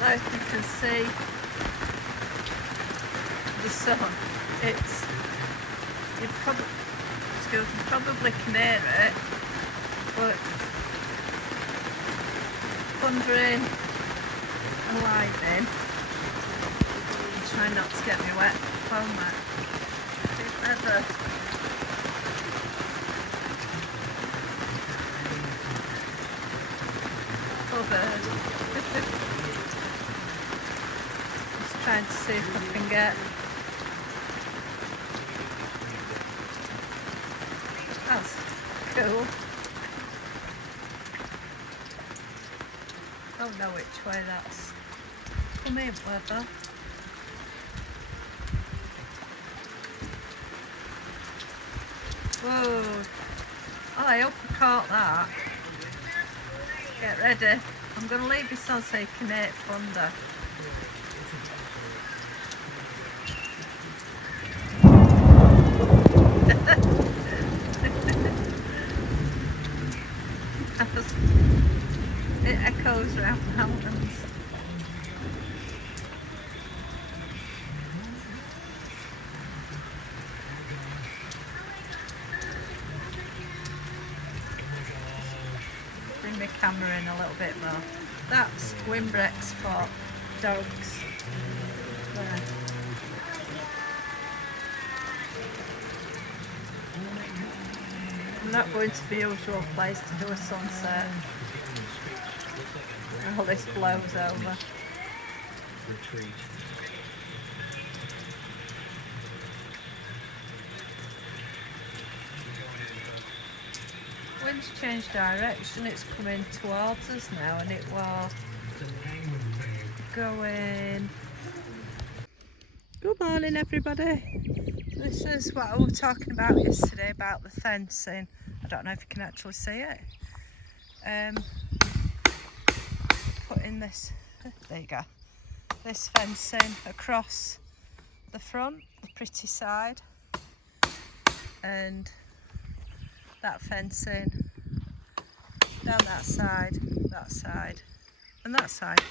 don't know if you can see the sun. You probably can hear it, but thundering and lightning. I'm trying not to get me wet. Oh my, ever. Poor bird. Just trying to see if I can get. That's cool. Don't know which way that's coming, weather. Whoa! Oh, I hope I caught that. Get ready. I'm going to leave this on so you can hear it thunder. It echoes around the mountains. Bring my camera in a little bit more. That's Quinta for dogs. There. I'm not going to the usual place to do a sunset. All this blows over. Retreat. Wind's changed direction, it's coming towards us now, and it was going. Good morning, everybody. This is what I was talking about yesterday about the fencing. I don't know if you can actually see it. Putting this, there you go, this fencing across the front, the pretty side, and that fencing down that side, and that side,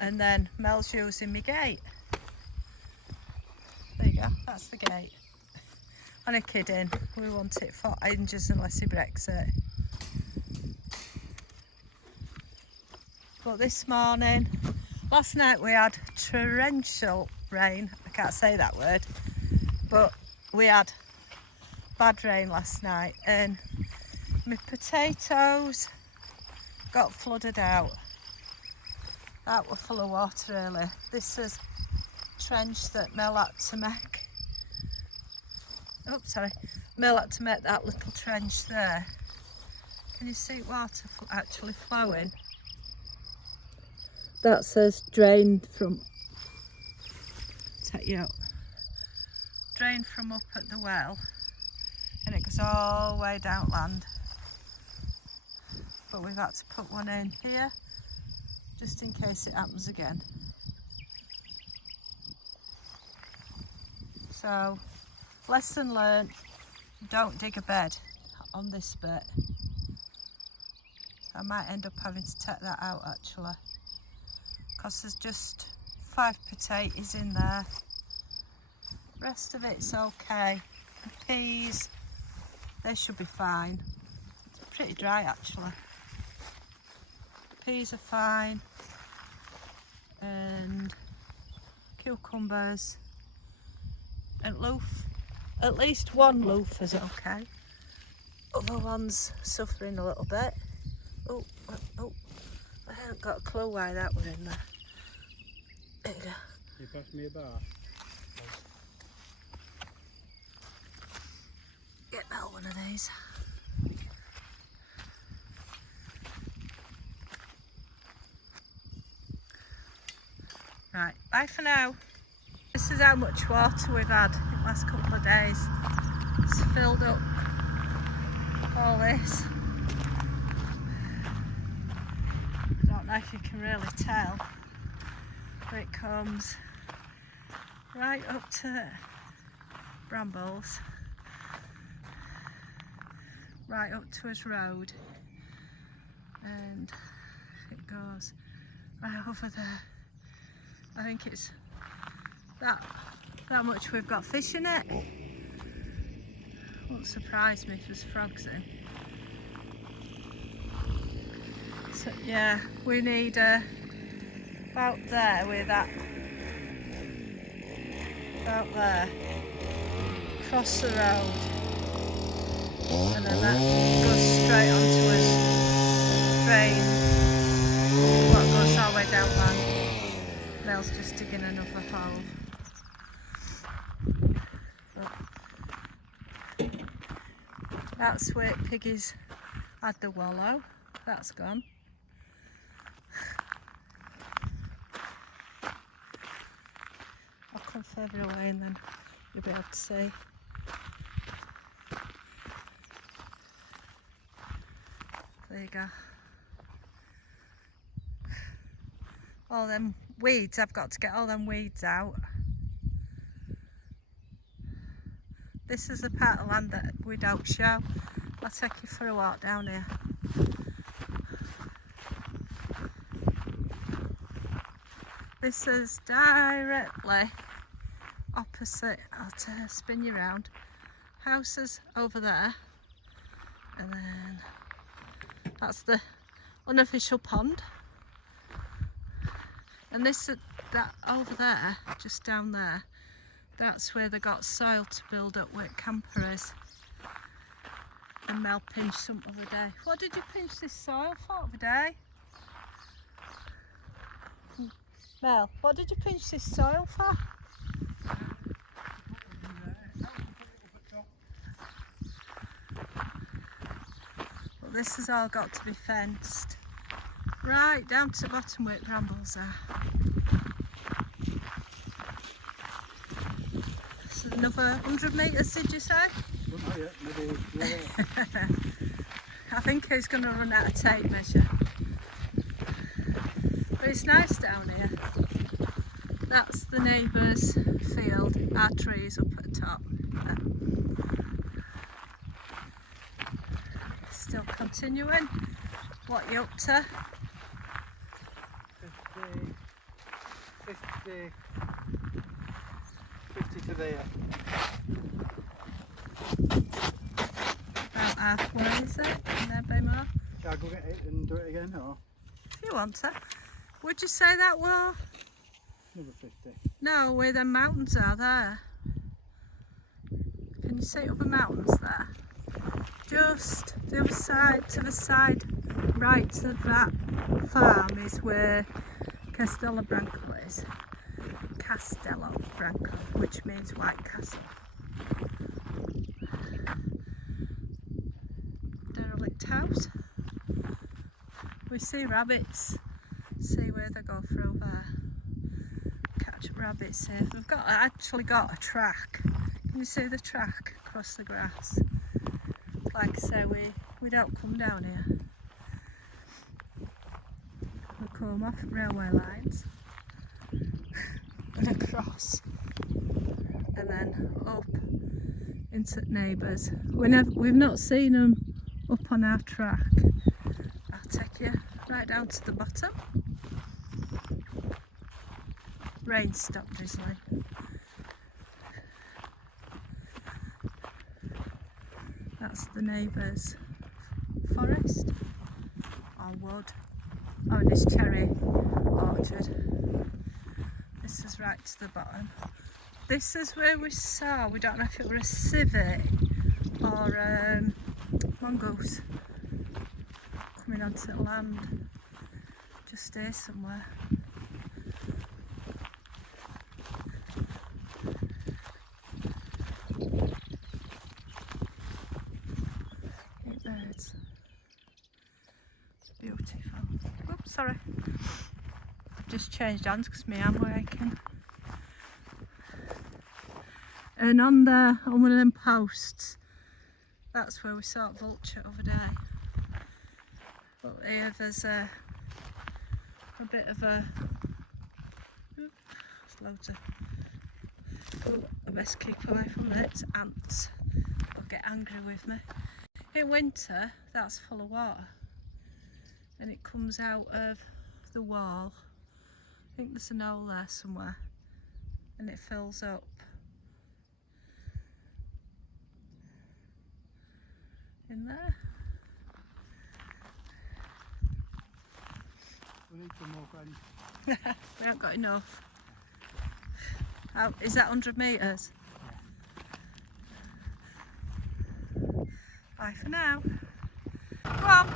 and then Mel's using my gate. There you go, that's the gate. I'm not kidding, we want it for hinges unless he breaks it. But this morning, last night we had torrential rain. I can't say that word, but we had bad rain last night, and my potatoes got flooded out. That were full of water earlier. This is trench that Mel had to make. Oh, sorry. Mel had to make that little trench there. Can you see water actually flowing? That says drained from, take you out, drained from up at the well, and it goes all the way down land. But we've had to put one in here just in case it happens again. So, lesson learned, don't dig a bed on this bit. I might end up having to take that out actually, because there's just 5 potatoes in there. Rest of it's okay. The peas, they should be fine. It's pretty dry actually. Peas are fine, and cucumbers, and loaf. At least one loaf is okay. Other ones suffering a little bit. Oh, I haven't got a clue why that was in there. There you go. You pass me a bar? Get Mel one of these. Right, bye for now. This is how much water we've had in the last couple of days. It's filled up all this. I don't know if you can really tell, but it comes right up to the brambles, right up to his road, and it goes right over there. I think it's that much we've got fish in it. Won't surprise me if there's frogs in. So yeah, we need about there with that, about there, cross the road, and then that goes straight onto a drain what goes all the way down land. Mel's just digging another hole. But that's where piggies had the wallow. That's gone. I'll come further away and then you'll be able to see. There you go. All them weeds, I've got to get all them weeds out. This is the part of land that we don't show. I'll take you for a walk down here. This is directly opposite, I'll spin you around, houses over there, and then that's the unofficial pond, and this that over there, just down there, that's where they got soil to build up where camper is. And Mel pinched some other day. What did you pinch this soil for the other day? Mel, what did you pinch this soil for? Well, this has all got to be fenced. Right down to the bottom where the brambles are. This is another 100 metres, did you say? Not yet, maybe. I think he's going to run out of tape measure. But it's nice down here. That's the neighbour's field, our trees up at the top. Still continuing. What are you up to? 50 to there. About halfway, is it? And there by more? Shall I go get it and do it again, or? If you want to. Would you say that were? Another 50. No, where the mountains are there. Can you see up the mountains there? Just the other side, to the side right of that farm is where Castello Branco is. Castello Branco, which means White Castle. Derelict house. We see rabbits. See where they go through there. Catch rabbits here. We've actually got a track. Can you see the track across the grass? Like I say, we don't come down here. We come off railway lines and across, and then up into neighbours. We've not seen them up on our track. I'll take you right down to the bottom. Rain stopped drizzling. That's the neighbour's forest or wood. Oh, and this cherry orchard. This is right to the bottom. This is where we saw, we don't know if it were a civet or mongoose coming onto the land. Just here somewhere. Birds. It's beautiful. Oops, sorry. I've just changed hands because my arm working. And on one of them posts, that's where we saw a vulture over there. But here there's a bit of a. There's loads of. Oh, I best keep away from it. It's ants. They'll get angry with me. In winter, that's full of water, and it comes out of the wall think there's an hole there somewhere and it fills up. In there. We need some more friends. We haven't got enough. How, is that 100 metres? Bye for now. Go on.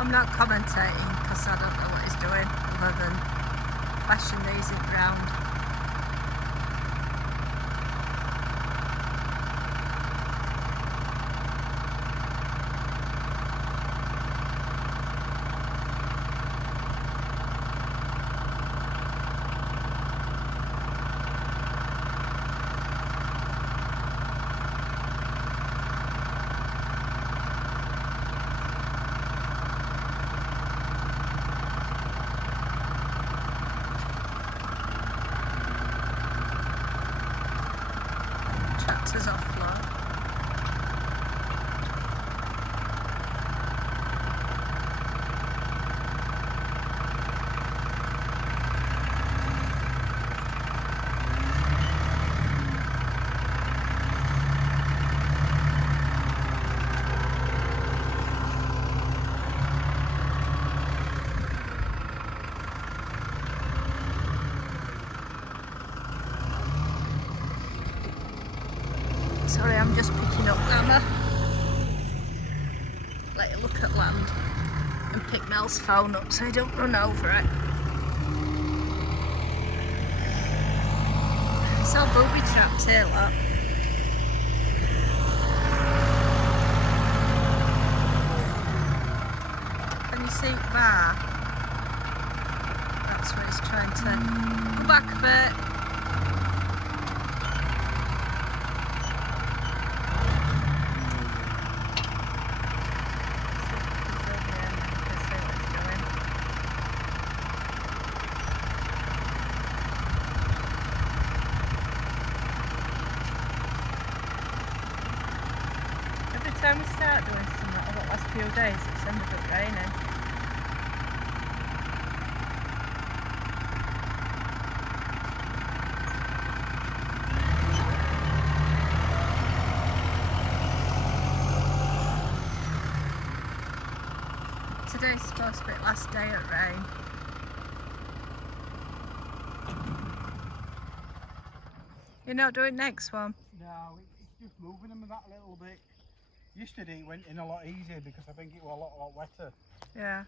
I'm not commentating because I don't know what he's doing other than bashing these in ground. Tractor's offload. Sorry, I'm just picking up Anna. Let her look at land and pick Mel's phone up so he don't run over it. It's all booby trapped here, look. Can you see the bar? That's where he's trying to go back a bit. Every time we start doing something over the last few days, it's ended up raining. Today's supposed to be the last day of rain. You're not doing next one? No, it's just moving them that little bit. Yesterday it went in a lot easier because I think it was a lot wetter. Yeah.